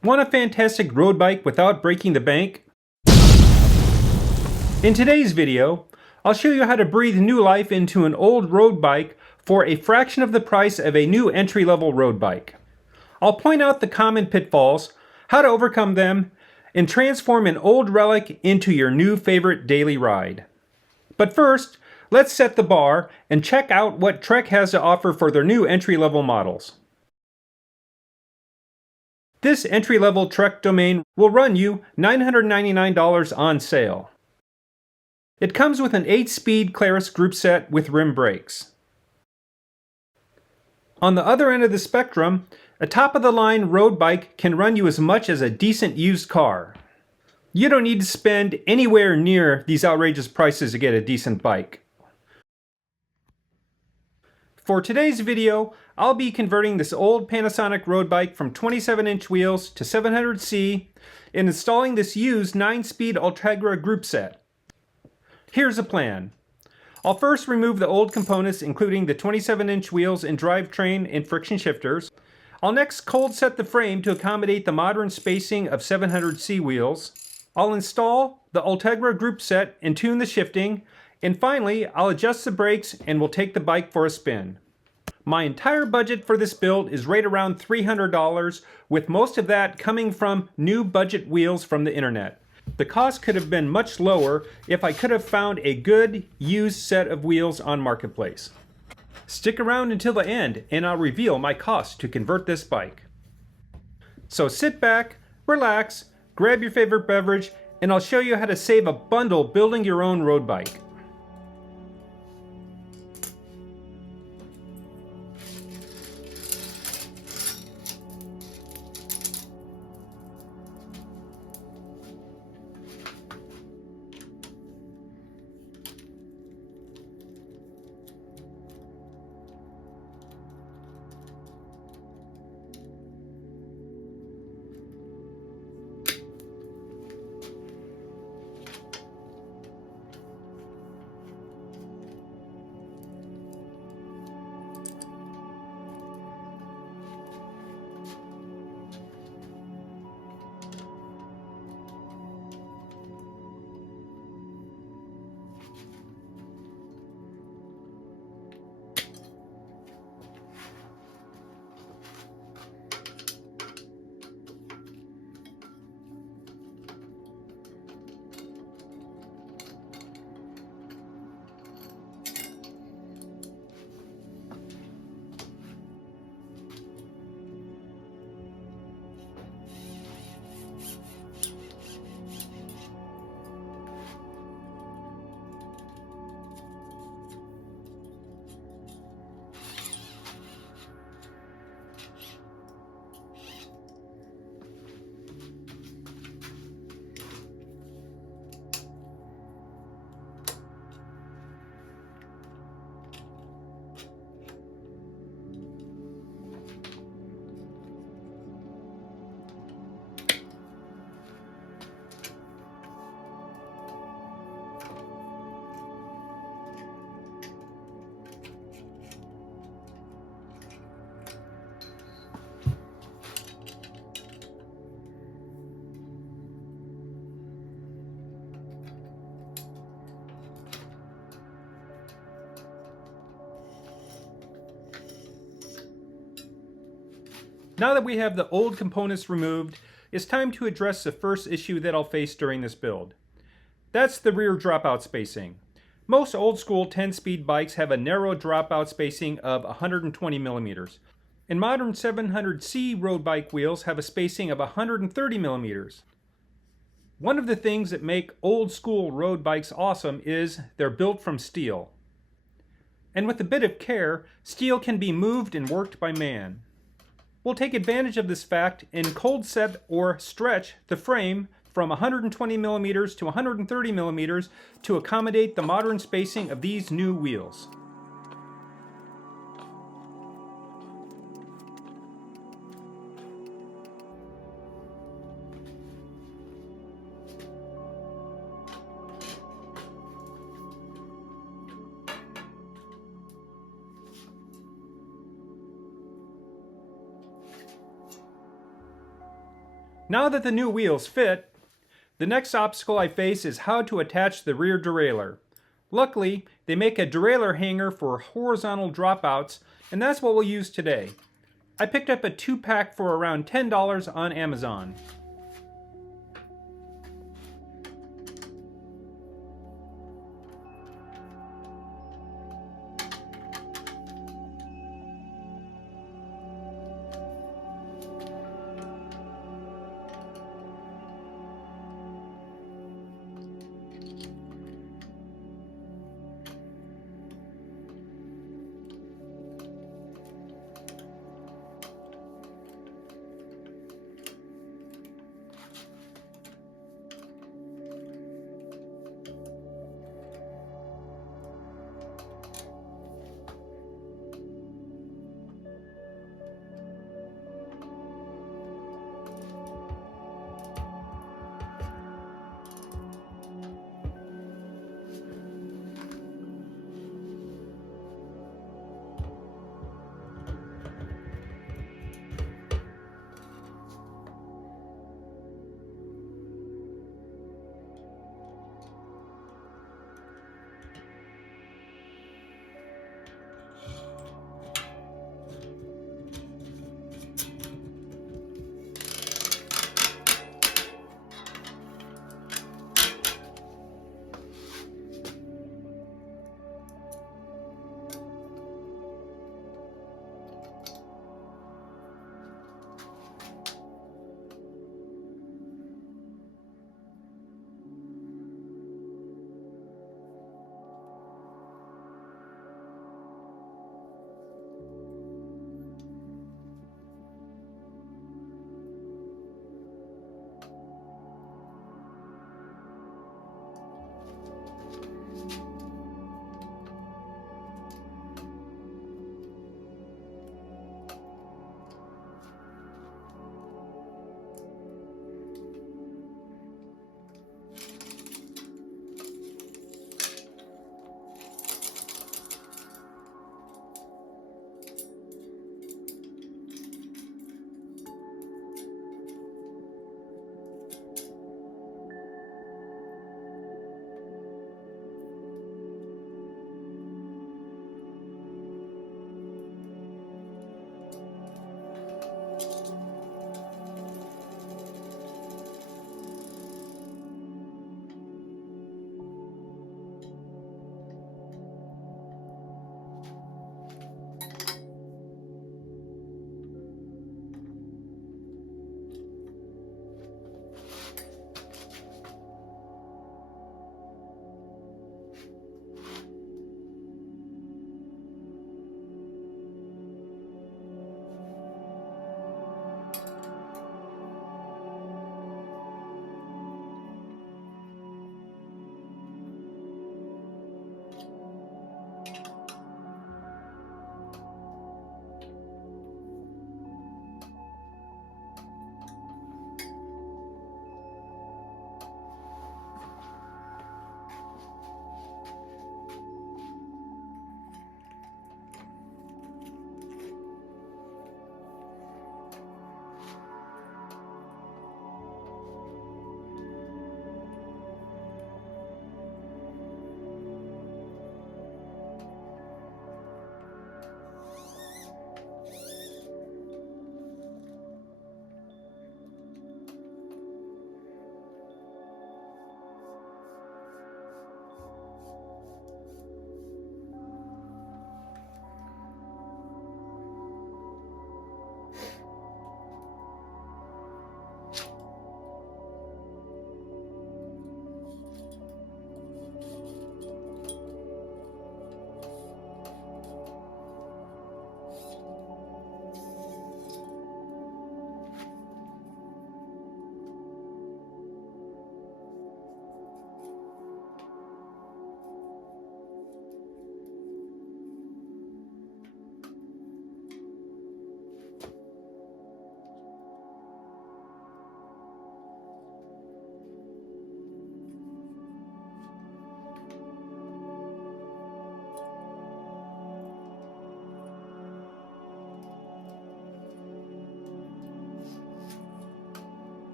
Want a fantastic road bike without breaking the bank? In today's video, I'll show you how to breathe new life into an old road bike for a fraction of the price of a new entry-level road bike. I'll point out the common pitfalls, how to overcome them, and transform an old relic into your new favorite daily ride. But first, let's set the bar and check out what Trek has to offer for their new entry-level models. This entry-level Trek domain will run you $999 on sale. It comes with an 8-speed Ultegra Group-Set with rim brakes. On the other end of the spectrum, a top-of-the-line road bike can run you as much as a decent used car. You don't need to spend anywhere near these outrageous prices to get a decent bike. For today's video, I'll be converting this old Panasonic road bike from 27-inch wheels to 700C and installing this used 9-speed Ultegra Group-Set. Here's the plan. I'll first remove the old components including the 27-inch wheels and drivetrain and friction shifters. I'll next cold set the frame to accommodate the modern spacing of 700C wheels. I'll install the Ultegra Group-Set and tune the shifting. And finally, I'll adjust the brakes and we'll take the bike for a spin. My entire budget for this build is right around $300, with most of that coming from new budget wheels from the internet. The cost could have been much lower if I could have found a good used set of wheels on Marketplace. Stick around until the end and I'll reveal my cost to convert this bike. So sit back, relax, grab your favorite beverage, and I'll show you how to save a bundle building your own road bike. Now that we have the old components removed, it's time to address the first issue that I'll face during this build. That's the rear dropout spacing. Most old school 10-speed bikes have a narrow dropout spacing of 120 millimeters. And modern 700C road bike wheels have a spacing of 130 millimeters. One of the things that make old school road bikes awesome is they're built from steel. And with a bit of care, steel can be moved and worked by man. We'll take advantage of this fact and cold set or stretch the frame from 120 millimeters to 130 millimeters to accommodate the modern spacing of these new wheels. Now that the new wheels fit, the next obstacle I face is how to attach the rear derailleur. Luckily, they make a derailleur hanger for horizontal dropouts, and that's what we'll use today. I picked up a 2-pack for around $10 on Amazon.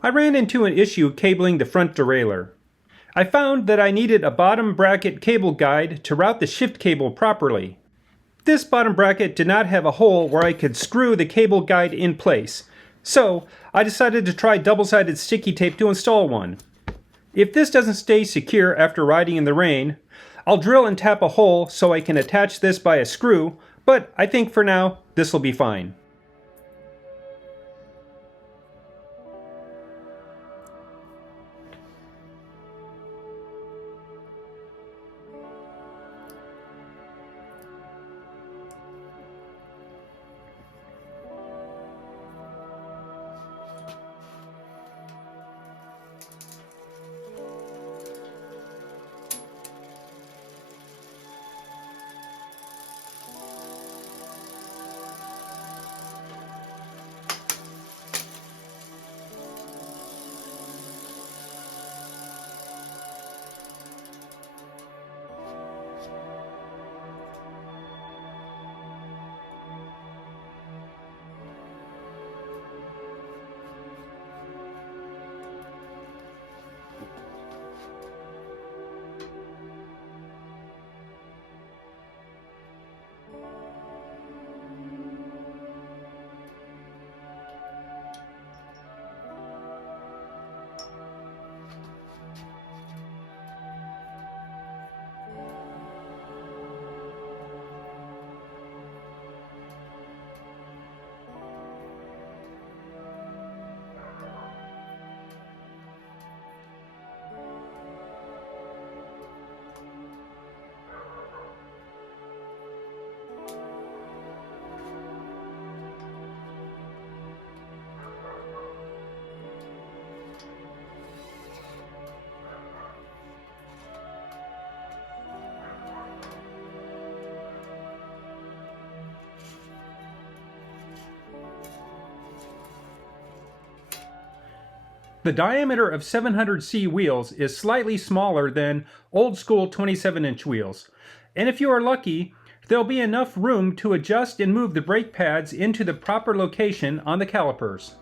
I ran into an issue cabling the front derailleur. I found that I needed a bottom bracket cable guide to route the shift cable properly. This bottom bracket did not have a hole where I could screw the cable guide in place, so I decided to try double-sided sticky tape to install one. If this doesn't stay secure after riding in the rain, I'll drill and tap a hole so I can attach this by a screw, but I think for now this will be fine. The diameter of 700C wheels is slightly smaller than old school 27-inch wheels, and if you are lucky, there'll be enough room to adjust and move the brake pads into the proper location on the calipers.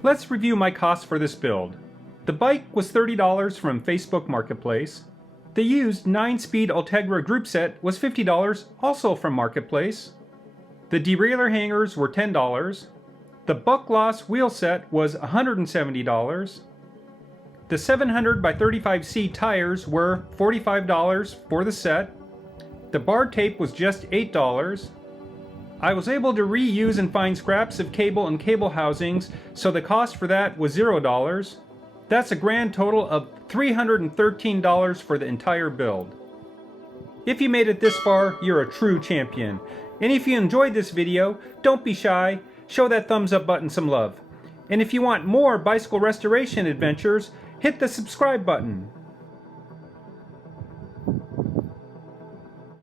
Let's review my costs for this build. The bike was $30 from Facebook Marketplace. The used 9-speed Ultegra Group-Set was $50, also from Marketplace. The derailleur hangers were $10. The buck loss wheel set was $170. The 700x35C tires were $45 for the set. The bar tape was just $8. I was able to reuse and find scraps of cable and cable housings, so the cost for that was $0. That's a grand total of $313 for the entire build. If you made it this far, you're a true champion. And if you enjoyed this video, don't be shy, show that thumbs up button some love. And if you want more bicycle restoration adventures, hit the subscribe button.